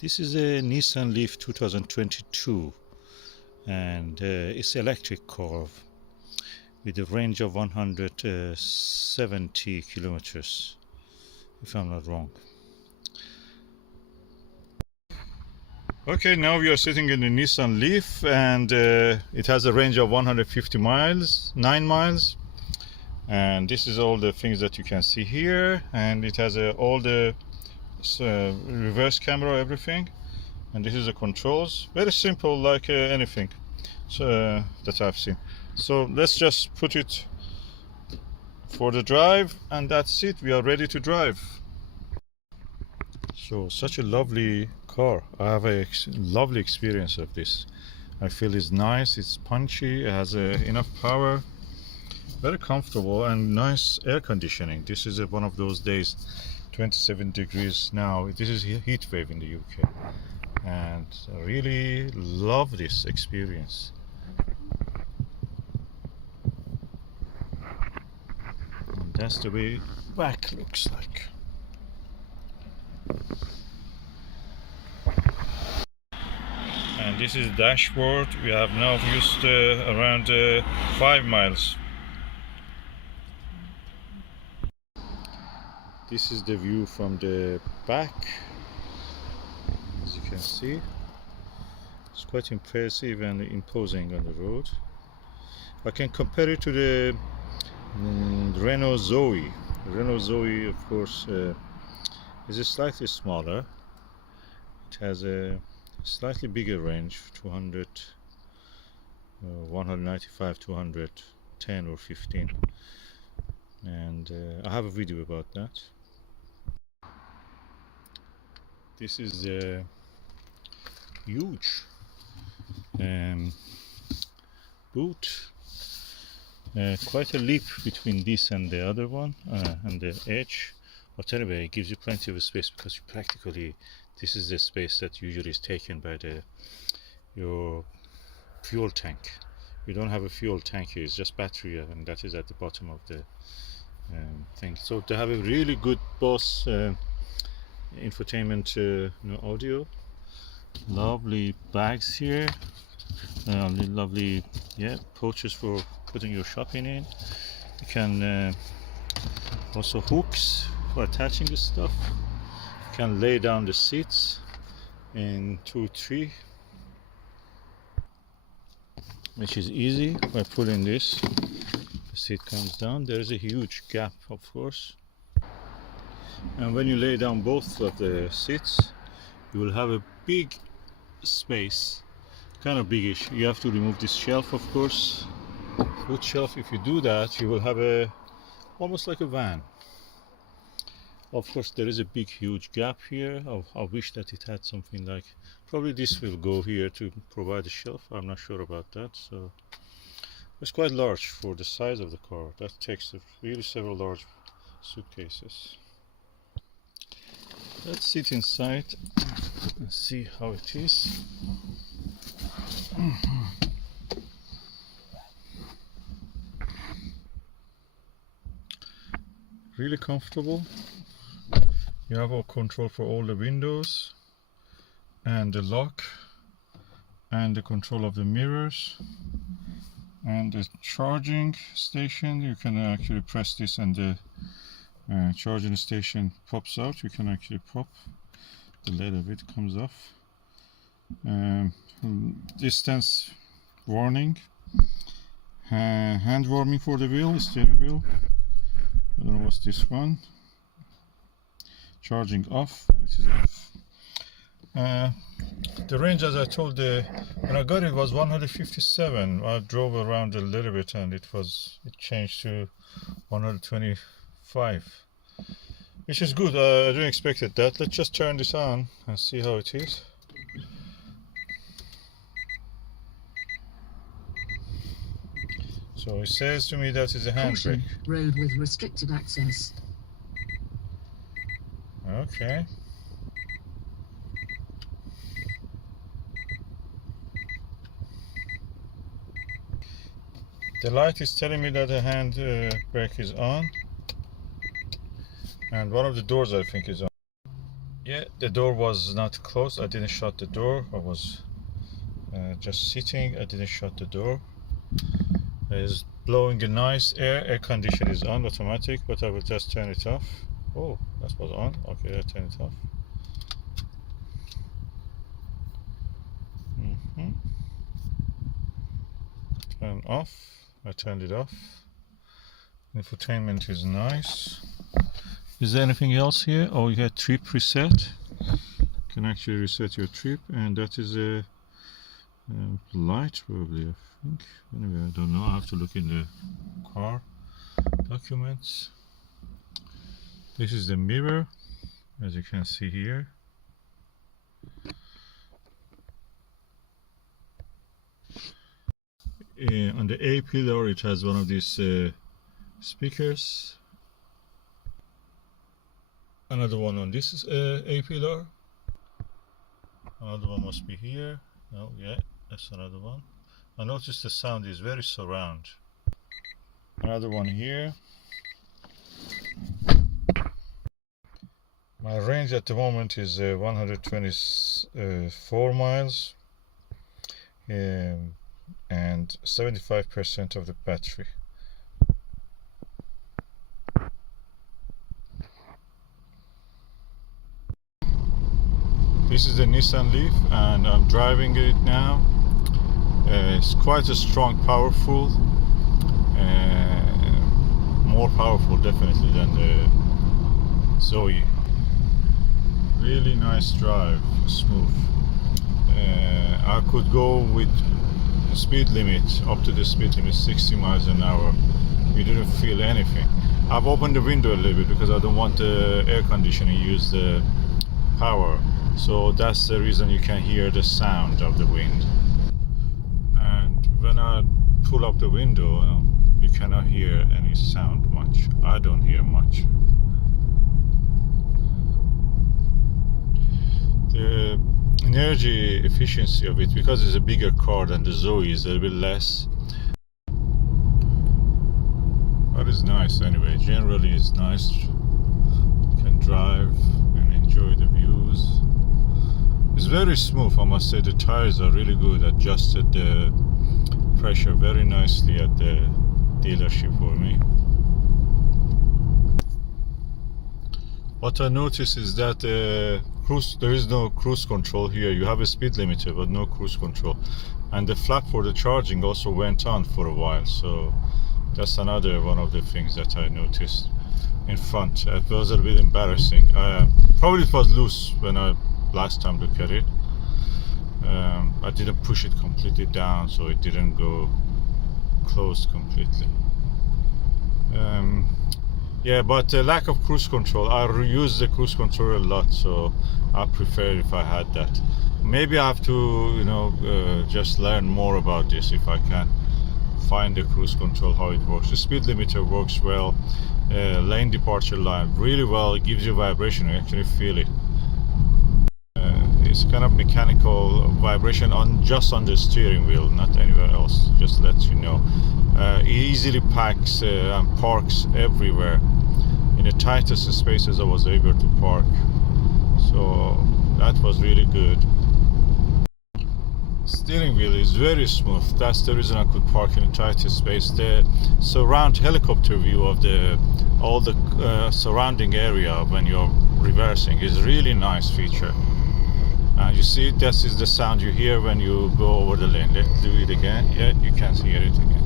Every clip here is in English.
This is a Nissan LEAF 2022 and it's electric car with a range of 170 kilometers, if I'm not wrong. Okay, now we are sitting in the Nissan LEAF and it has a range of 150 miles, 9 miles. And this is all the things that you can see here, and it has all the reverse camera, everything, and this is the controls. Very simple, like anything that I've seen. So let's just put it for the drive, and that's it. We are ready to drive. So such a lovely car. I have a lovely experience of this. I feel it's nice, it's punchy, it has enough power, very comfortable, and nice air conditioning. This is one of those days, 27 degrees now. This is heat wave in the UK, and I really love this experience. And that's the way back looks like. And this is dashboard. We have now used around 5 miles. This is the view from the back. As you can see, it's quite impressive and imposing on the road. I can compare it to the Renault Zoe. The Renault Zoe, of course, is slightly smaller. It has a slightly bigger range, 195, 210 or 15. And I have a video about that. This is a huge boot. Quite a leap between this and the other one, and the edge. But anyway, it gives you plenty of space, because you practically, this is the space that usually is taken by your fuel tank. You don't have a fuel tank here, it's just battery, and that is at the bottom of the thing. So they have a really good Bose infotainment audio. Lovely bags here, lovely pouches for putting your shopping in. You can also hooks for attaching the stuff. You can lay down the seats in 2, 3, which is easy by pulling this. The seat comes down. There is a huge gap, of course, and when you lay down both of the seats, you will have a big space, kind of biggish. You have to remove this shelf, of course, good shelf. If you do that, you will have almost like a van. Of course, there is a big huge gap here. I wish that it had something like, probably this will go here to provide a shelf. I'm not sure about that. So it's quite large for the size of the car. That takes really several large suitcases. Let's sit inside and see how it is. Really comfortable. You have all control for all the windows, and the lock, and the control of the mirrors, and the charging station. You can actually press this, and the charging station pops out. You can actually pop the lid of it, comes off. Distance warning, hand warming for the wheel, steering wheel. I don't know what's this one. Charging off. This is off. The range, as I told, when I got it, was 157. I drove around a little bit, and it changed to 125, which is good. I didn't expect that. Let's just turn this on and see how it is. So it says to me that is a handbrake. Road with restricted access. Okay. The light is telling me that the hand brake is on, and one of the doors I think is on. Yeah, Yeah, the door was not closed. I didn't shut the door. I was just sitting. I didn't shut the door. It's blowing a nice air. Air conditioner is on automatic, but I will just turn it off. Oh, that was on. Okay, I turn it off. Turn off. I turned it off. Infotainment is nice. Is there anything else here? Oh, you had trip reset. You can actually reset your trip, and that is a light probably, I think. Anyway, I don't know. I have to look in the car documents. This is the mirror, as you can see here. On the A pillar, it has one of these speakers. Another one on this A pillar. Another one must be here. Oh yeah, that's another one. I noticed the sound is very surround. Another one here. My range at the moment is 124 miles and 75% of the battery. This is the Nissan LEAF and I'm driving it now. It's quite a strong, powerful, more powerful definitely than the Zoe. Really nice drive, smooth. I could go with the speed limit, up to the speed limit 60 miles an hour. You didn't feel anything. I've opened the window a little bit because I don't want the air conditioning use the power. So that's the reason you can hear the sound of the wind. And when I pull up the window, you cannot hear any sound much. I don't hear much. The energy efficiency of it, because it's a bigger car than the Zoe, is a little bit less. But it's nice anyway. Generally it's nice. You can drive and enjoy the views. It's very smooth, I must say. The tires are really good. Adjusted the pressure very nicely at the dealership for me. What I noticed is that there is no cruise control here. You have a speed limiter but no cruise control, and the flap for the charging also went on for a while, so that's another one of the things that I noticed in front. It was a little bit embarrassing. Probably it was loose when I last time looked at it. I didn't push it completely down, so it didn't go closed completely. Yeah, but lack of cruise control. I use the cruise control a lot, so I prefer if I had that. Maybe I have to, just learn more about this if I can find the cruise control, how it works. The speed limiter works well. Lane departure line really well. It gives you vibration. You actually feel it. It's kind of mechanical vibration just on the steering wheel, not anywhere else. Just lets you know. It easily packs and parks everywhere. In the tightest spaces I was able to park, so that was really good. Steering wheel is very smooth. That's the reason I could park in the tightest space. The surround helicopter view of all the surrounding area when you're reversing is really nice feature. You see, this is the sound you hear when you go over the lane. Let's do it again. Yeah, you can hear it again.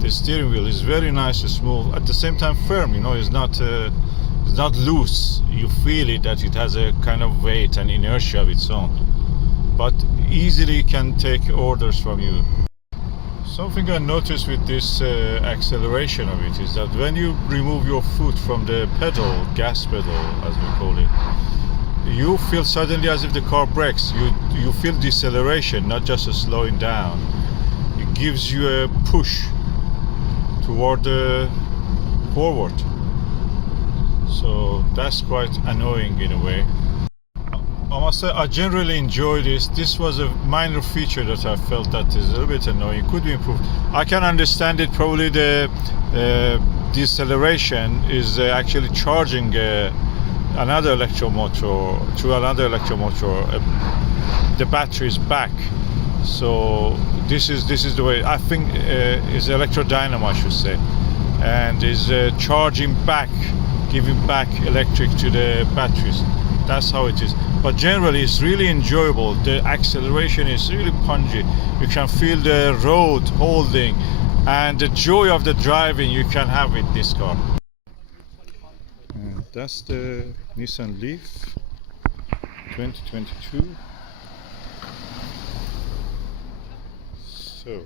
The steering wheel is very nice and smooth. At the same time, firm. It's not loose. You feel it that it has a kind of weight and inertia of its own, but easily can take orders from you. Something I noticed with this acceleration of it is that when you remove your foot from the pedal, gas pedal as we call it, you feel suddenly as if the car brakes. You feel deceleration, not just a slowing down. It gives you a push toward the forward. So that's quite annoying in a way. I must say I generally enjoy this. This was a minor feature that I felt that is a little bit annoying. Could be improved. I can understand it. Probably the deceleration is actually charging another electromotor, the battery is back. So this is the way, I think is electrodynamo, I should say, and is charging back, giving back electric to the batteries. That's how it is. But generally it's really enjoyable. The acceleration is really punchy. You can feel the road holding and the joy of the driving you can have with this car. And that's the Nissan LEAF 2022. So